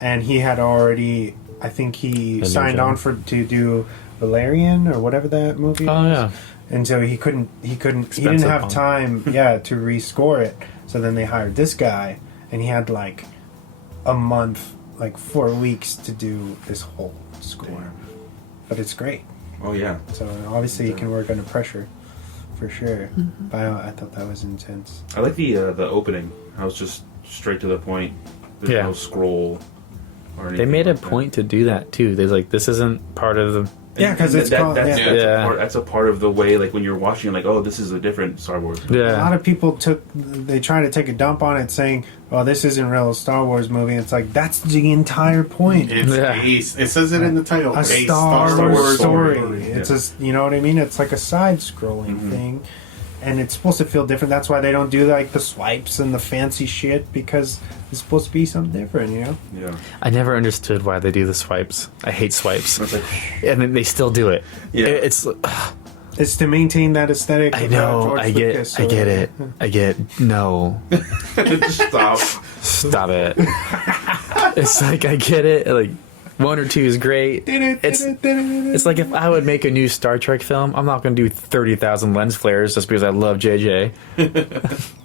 and he had already, I think he signed on to do Valerian or whatever that movie was. Oh yeah. And so he didn't have time, to rescore it. So then they hired this guy, and he had like a month, like 4 weeks to do this whole score. Damn. But it's great. Oh yeah. So obviously he can work under pressure, for sure. Mm-hmm. But I thought that was intense. I like the opening. I was just straight to the point. There's no scroll or anything. They made a point to do that too. They're like, this isn't part of the. Yeah, because it's that's a part of the way. Like when you're watching, like, oh, this is a different Star Wars movie. Yeah, a lot of people they try to take a dump on it, saying, "Oh, this isn't real Star Wars movie." It's like that's the entire point. It says it in the title. A Star Wars story. Yeah. It's just, you know what I mean. It's like a side-scrolling thing, and it's supposed to feel different. That's why they don't do like the swipes and the fancy shit, because it's supposed to be something different, you know? Yeah. I never understood why they do the swipes. I hate swipes. Like, and then they still do it. Yeah. It's to maintain that aesthetic. I know. I get it. No. Stop it. It's like, I get it. Like, 1 or 2 is great. It's like if I would make a new Star Trek film, I'm not going to do 30,000 lens flares just because I love JJ.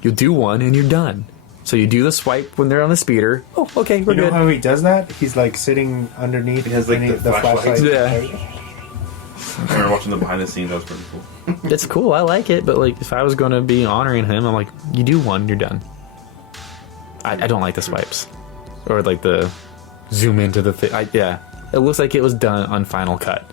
You do one and you're done. So you do the swipe when they're on the speeder. Oh, okay, we're good. You know how he does that? He's like sitting underneath. He has like the flashlight. Yeah. I remember watching the behind the scenes. That was pretty cool. It's cool. I like it. But like, if I was going to be honoring him, I'm like, you do one, you're done. I don't like the swipes. Or like the zoom into the thing. Yeah. It looks like it was done on Final Cut.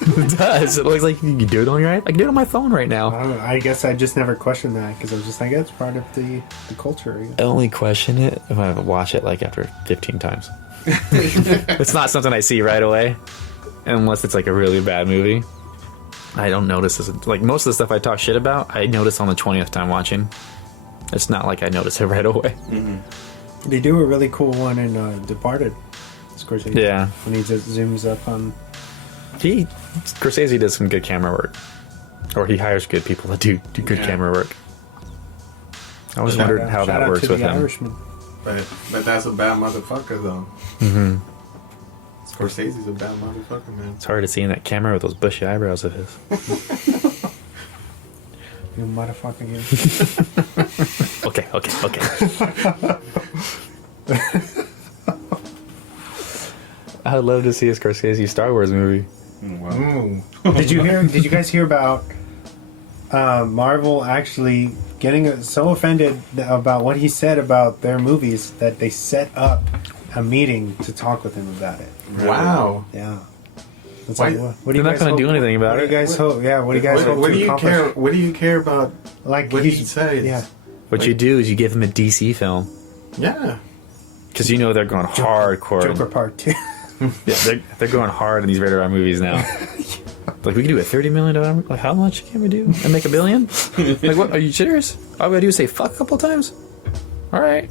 It does. It looks like you can do it on your iPad. I can do it on my phone right now. I guess I just never questioned that because I was just like, it's part of the culture. I only question it if I watch it like after 15 times. It's not something I see right away, unless it's like a really bad movie. I don't notice this. Like most of the stuff I talk shit about, I notice on the 20th time watching. It's not like I notice it right away. Mm-hmm. They do a really cool one in Departed. Scorsese. Yeah. When he just zooms up on. Scorsese does some good camera work, or he hires good people that do good camera work. I always wondered how that works with him. Irishman. But that's a bad motherfucker though. Mm-hmm. Scorsese's a bad motherfucker, man. It's hard to see in that camera with those bushy eyebrows of his. You motherfucker, you. Okay. I'd love to see a Scorsese Star Wars movie. Wow. Did you guys hear about Marvel actually getting so offended about what he said about their movies that they set up a meeting to talk with him about it? Wow. Yeah. It's Why- like, what do They're you not guys going to hope- do anything about What do it. you guys hope? Yeah. What do you guys hope What to do you accomplish? care? What do you care about? Like what he he's says? Yeah. What you do is you give him a DC film, Yeah. because you know they're going hardcore. Joker Part 2. Yeah, they're going hard in these rated R movies now. Like, we can do a $30 million. Like, how much can we do? And make $1 billion? Like, what? Are you serious? All we gotta do is say fuck a couple times? Alright.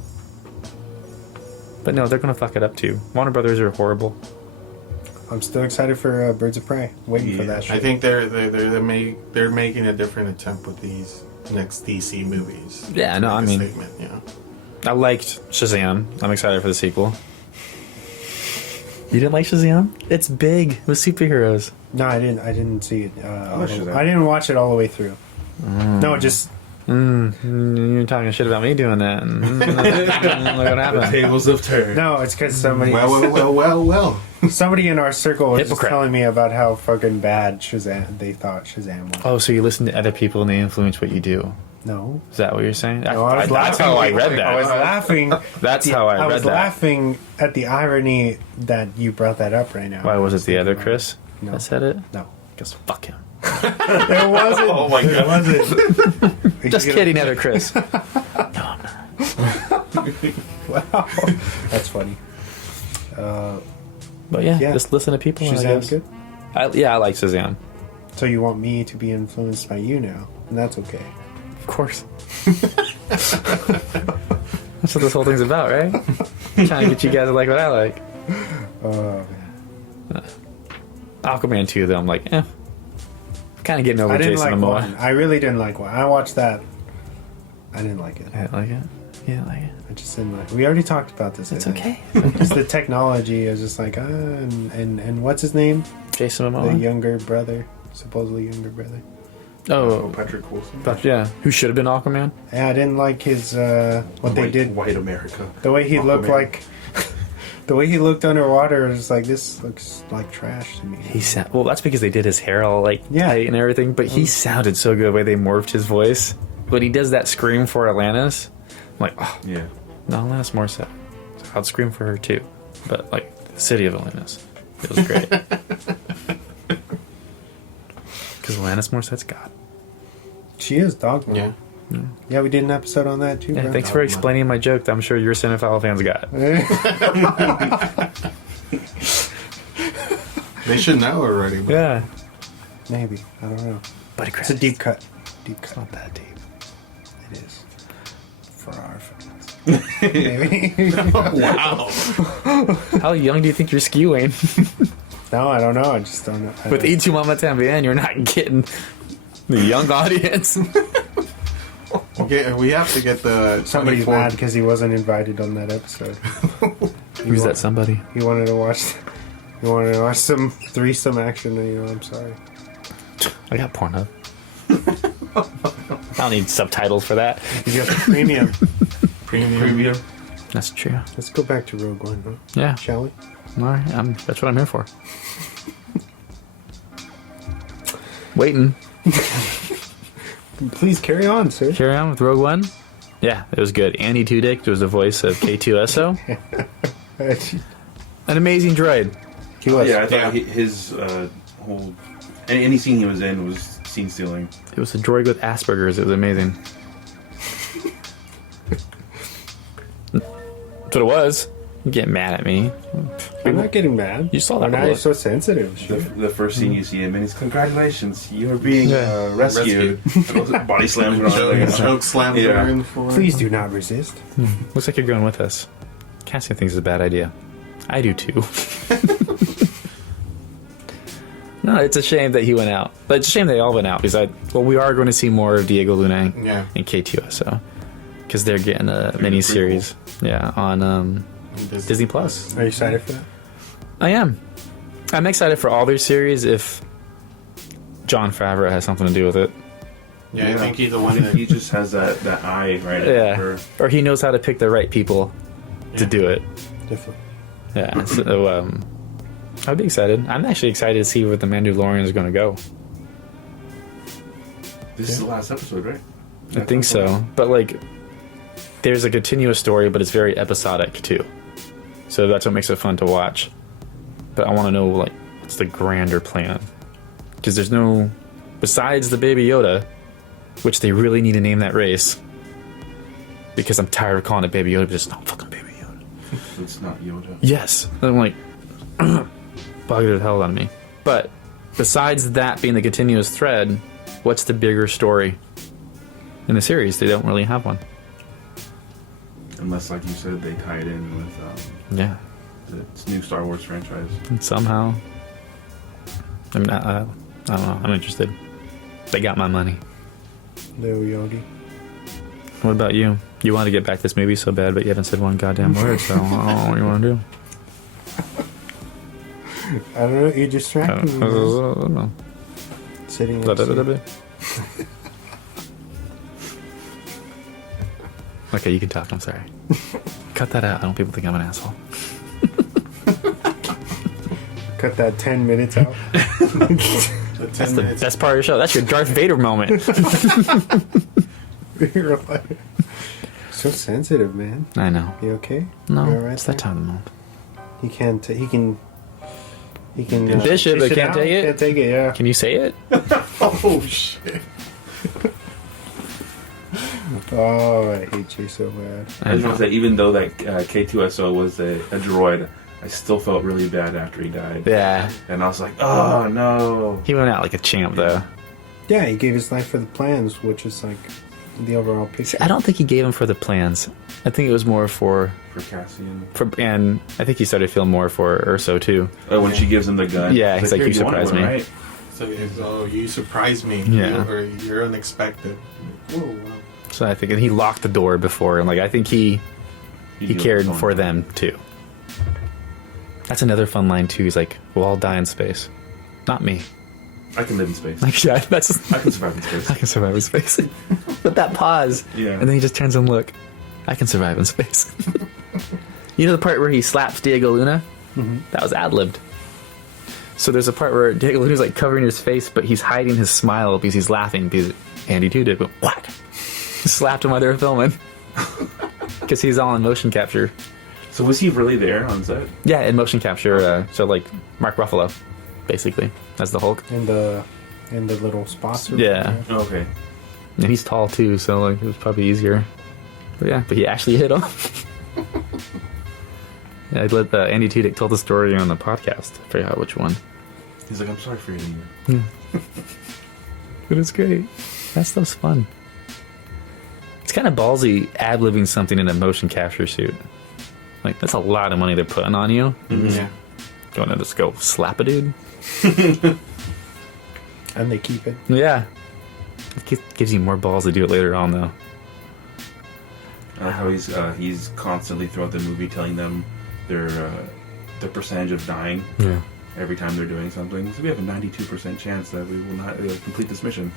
But no, they're gonna fuck it up too. Warner Brothers are horrible. I'm still excited for Birds of Prey. Waiting for that shit. I think they're making a different attempt with these next DC movies. Yeah, no, I mean, Statement, yeah. I liked Shazam. I'm excited for the sequel. You didn't like Shazam? It's big with superheroes. No, I didn't see it. Shazam. I didn't watch it all the way through. No, just You're talking shit about me doing that. Look what happened. Tables have turned. no. It's because somebody Well. somebody in our circle was just Hypocrite. telling me about how fucking bad they thought Shazam was. Oh, so you listen to other people and they influence what you do. No, Is that what you're saying? No, I was That's laughing. how I read I was that. laughing. That's how I I read was that. laughing at the irony that you brought that up right now. Why was it the other Chris No. that said it? No, Because fuck him. it wasn't. Oh my It God. wasn't. Just kidding, other Chris. Wow, that's funny. But yeah, Yeah. just listen to people. I Shazam's guess. good. I like Shazam. So you want me to be influenced by you now, and that's okay. Of course. That's what this whole thing's about, right? Trying to get you guys to like what I like. Oh man. Aquaman 2, though, I'm like, kind of getting over I didn't Jason like Momoa. one. I really didn't like one. I watched that. I didn't like it. I didn't like it. Yeah, like it. I just didn't like. We already talked about this. It's I think. okay. Just the technology is just like, and what's his name? Jason The Momoa. younger brother, supposedly younger brother. Oh, Patrick Wilson. yeah. Who should have been Aquaman? Yeah, I didn't like his what they did. White America. The way he Aquaman. looked like. The way he looked underwater was like, this looks like trash to me. Well, that's because they did his hair all like tight and everything. But he sounded so good the way they morphed his voice. When he does that scream for Atlantis, I'm like, oh, Yeah. no, Atlantis Morissette. So I'd scream for her too. But like the city of Atlantis, it was great. Because Atlantis Morissette's God. She is Dogma. Yeah. Yeah, we did an episode on that too. Yeah, bro. thanks for explaining my joke that I'm sure your cinephile fans got. They should know already. But Yeah. Maybe, I don't know. Buddy It's a deep cut. Deep cut. Not that deep. It is for our fans. Maybe. wow. How young do you think you're skewing? No, I don't know. I just don't know. With E2 Mama Tambien, you're not getting the young audience. Okay, we have to get the Somebody's 24 mad because he wasn't invited on that episode. Who's that somebody? He wanted to watch. He wanted to watch some threesome action. And, I'm sorry. I got Pornhub. I don't need subtitles for that. You got the premium. premium. That's true. Let's go back to Rogue One, huh? Yeah. Shall we? All right. That's what I'm here for. Waiting. Please carry on, sir. Carry on with Rogue One. Yeah, it was good. Andy Tudyk was the voice of K2SO. An amazing droid. He was. Yeah, I thought his whole any scene he was in was scene stealing. It was a droid with Asperger's. It was amazing. That's what it was. You get mad at me. I'm not getting mad. You saw that Now before. you're so sensitive. Sure. The first scene you see him in is congratulations, you're being Yeah. rescued. Body slams her on the Choke slams Yeah. her in the floor. Please do not resist. Looks like you're going with us. Cassie thinks it's a bad idea. I do too. No, it's a shame that he went out. But it's a shame they all went out because we are going to see more of Diego Luna Yeah. in K2SO because they're getting a mini series. Yeah, on Disney Plus. Are you excited for that? I am. I'm excited for all their series if Jon Favreau has something to do with it. Yeah, I think he's the one that he just has that eye right. Yeah, or he knows how to pick the right people to do it. Definitely. Yeah, so I'd be excited. I'm actually excited to see where the Mandalorian is going to go. This is the last episode, right? I think so, but like, there's a continuous story, but it's very episodic too. So that's what makes it fun to watch. But I want to know like what's the grander plan, because there's no besides the Baby Yoda, which they really need to name that race. Because I'm tired of calling it Baby Yoda, but it's not fucking Baby Yoda. It's not Yoda. Yes, and I'm like, bugged the hell out of me. But besides that being the continuous thread, what's the bigger story in the series? They don't really have one. Unless, like you said, they tie it in with Yeah. the new Star Wars franchise. And somehow, I mean, I don't know. I'm interested. They got my money. Leo Yogi. What about you? You want to get back to this movie so bad, but you haven't said one goddamn word. So I don't know what you want to do. I don't know. You're distracting me. I don't know. Sitting Da, next da, da, to da, da. Okay, you can talk. I'm sorry. Cut that out. I don't want people think I'm an asshole. Cut that 10 minutes out. That's the best part of your show. That's your Darth Vader moment. You're like, so sensitive, man. I know. You okay? No, You all right it's that there? time of the month. He can't. He can. Bishop, dish but can't out. take it? Can't take it. Yeah. Can you say it? Oh shit! Oh, I hate you so bad. I just want to say, even though that K2SO was a droid, I still felt really bad after he died. Yeah. And I was like, oh no. He went out like a champ, though. Yeah, he gave his life for the plans, which is like the overall picture. I don't think he gave him for the plans. I think it was more for Cassian. and I think he started feeling more for Urso too. Oh, when she gives him the gun. Yeah, he's like, "Here, you want surprised one, me." Right? So, you surprised me. Yeah. You're unexpected. Whoa, wow. So I think, and he locked the door before, and like I think he cared for them too. That's another fun line too. He's like, "We'll all die in space, not me." I can live in space. Like, yeah, that's I can survive in space. I can survive in space. But that pause, Yeah. and then he just turns and look. I can survive in space. You know the part where he slaps Diego Luna? Mm-hmm. That was ad-libbed. So there's a part where Diego Luna's like covering his face, but he's hiding his smile because he's laughing because Andy too did. But what? He slapped him while they were filming because he's all in motion capture. So was he really there on set? Yeah, in motion capture. So like Mark Ruffalo, basically, as the Hulk. In the little spots. Yeah. Oh, okay. And he's tall too, so like it was probably easier. But yeah, but he actually hit him. Yeah, I let Andy Tudyk tell the story on the podcast. I forgot which one. He's like, I'm sorry for hitting you. But it's great. That stuff's fun. It's kind of ballsy ad-libbing something in a motion capture suit. Like, that's a lot of money they're putting on you. Mm-hmm. Yeah. Going to just go slap a dude. And they keep it. Yeah. It gives you more balls to do it later on, though. I like how he's constantly throughout the movie telling them their percentage of dying every time they're doing something. So we have a 92% chance that we will not complete this mission.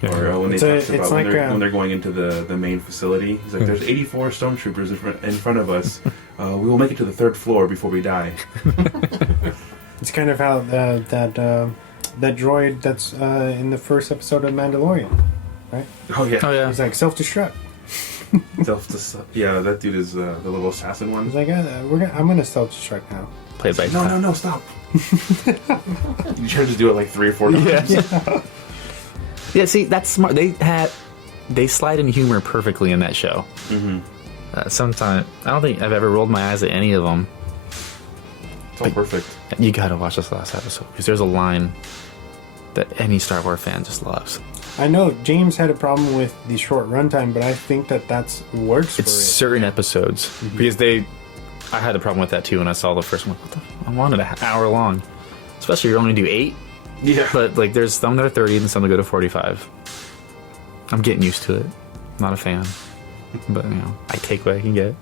Yeah. Or when they talk about when they're going into the main facility, he's like, "There's 84 stormtroopers in front of us. We will make it to the 3rd floor before we die." It's kind of how that droid that's in the first episode of Mandalorian, right? Oh yeah. Oh yeah. He's like self-destruct. Yeah, that dude is the little assassin one. He's like, I'm gonna self-destruct now. Played by No, stop. You try to do it like 3 or 4 times. Yeah. Yeah, see, that's smart. They slide in humor perfectly in that show. Mm-hmm. Sometimes I don't think I've ever rolled my eyes at any of them. It's all perfect. You gotta watch this last episode because there's a line that any Star Wars fan just loves. I know James had a problem with the short runtime, but I think that's works for it. It's certain episodes because I had a problem with that too when I saw the first one. I wanted an hour long, especially if you only do 8. Yeah. But like, there's some that are 30 and some that go to 45. I'm getting used to it. Not a fan, but I take what I can get.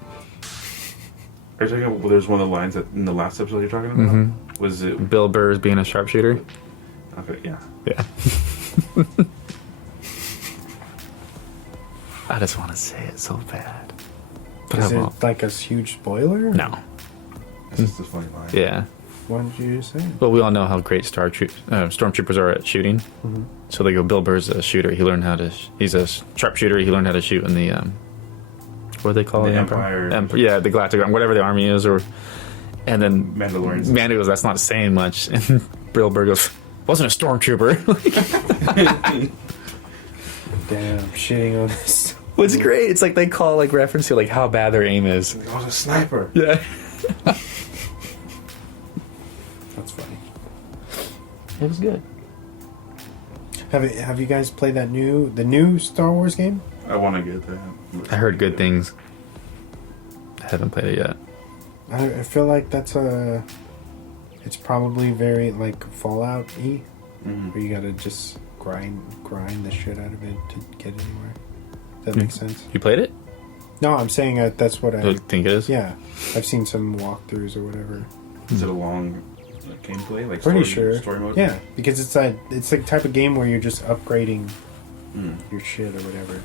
Are you talking about? Well, there's one of the lines that in the last episode you're talking about. Mm-hmm. Was it Bill Burr's being a sharpshooter? Okay. Yeah. Yeah. I just want to say it so bad. But Is I it won't. like a huge spoiler? No. That's just a funny line. Yeah. What did you just say? Well, we all know how great stormtroopers are at shooting. Mm-hmm. So they go, Bill Burr's a shooter. He learned how to... he's a sharpshooter. He learned how to shoot in the... what do they call it? The Empire. Yeah, the Galactic... whatever the army is. And then... Mandalorians. Mando goes, that's not saying much. And Bill Burr goes, wasn't a stormtrooper. Damn, shitting on this. What's great, it's like they call like reference to like how bad their aim is. I was a sniper. Yeah. That's funny. It was good. Have you guys played the new Star Wars game? I want to get that. I heard good things. I haven't played it yet. I feel like it's probably very like Fallout-y, where you gotta just grind the shit out of it to get anywhere. That makes sense. You played it? No, I'm saying that's what I think it is. Yeah, I've seen some walkthroughs or whatever. Is it a long gameplay? Like pretty story, sure. Story mode? Yeah, because it's like type of game where you're just upgrading your shit or whatever.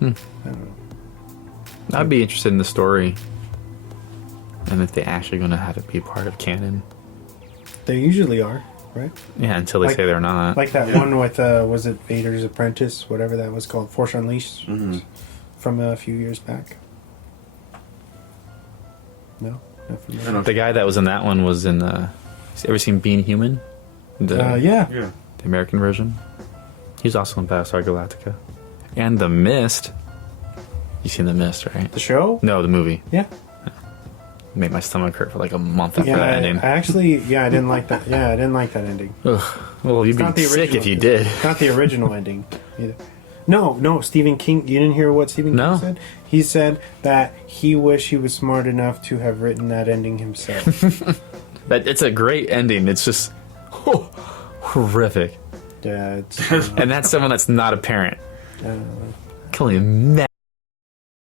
I don't know. I'd be interested in the story, and if they're actually going to have it be part of canon. They usually are, right? Yeah, until they say they're not. Like that one with was it Vader's Apprentice, whatever that was called, Force Unleashed, from a few years back. No, not from that. The guy that was in that one was in. You ever seen Being Human? Yeah. Yeah. The American version. He's also in Battlestar Galactica, and The Mist. You seen The Mist, right? The show? No, the movie. Yeah. Made my stomach hurt for like a month after that ending. I actually, I didn't like that. Yeah, I didn't like that ending. Ugh. Well, you'd Not be the sick original. if you did. Not the original ending either. No, Stephen King. You didn't hear what Stephen King said? He said that he wished he was smart enough to have written that ending himself. But it's a great ending. It's just horrific. Yeah, it's And that's someone that's not a parent. uh, Can only imagine.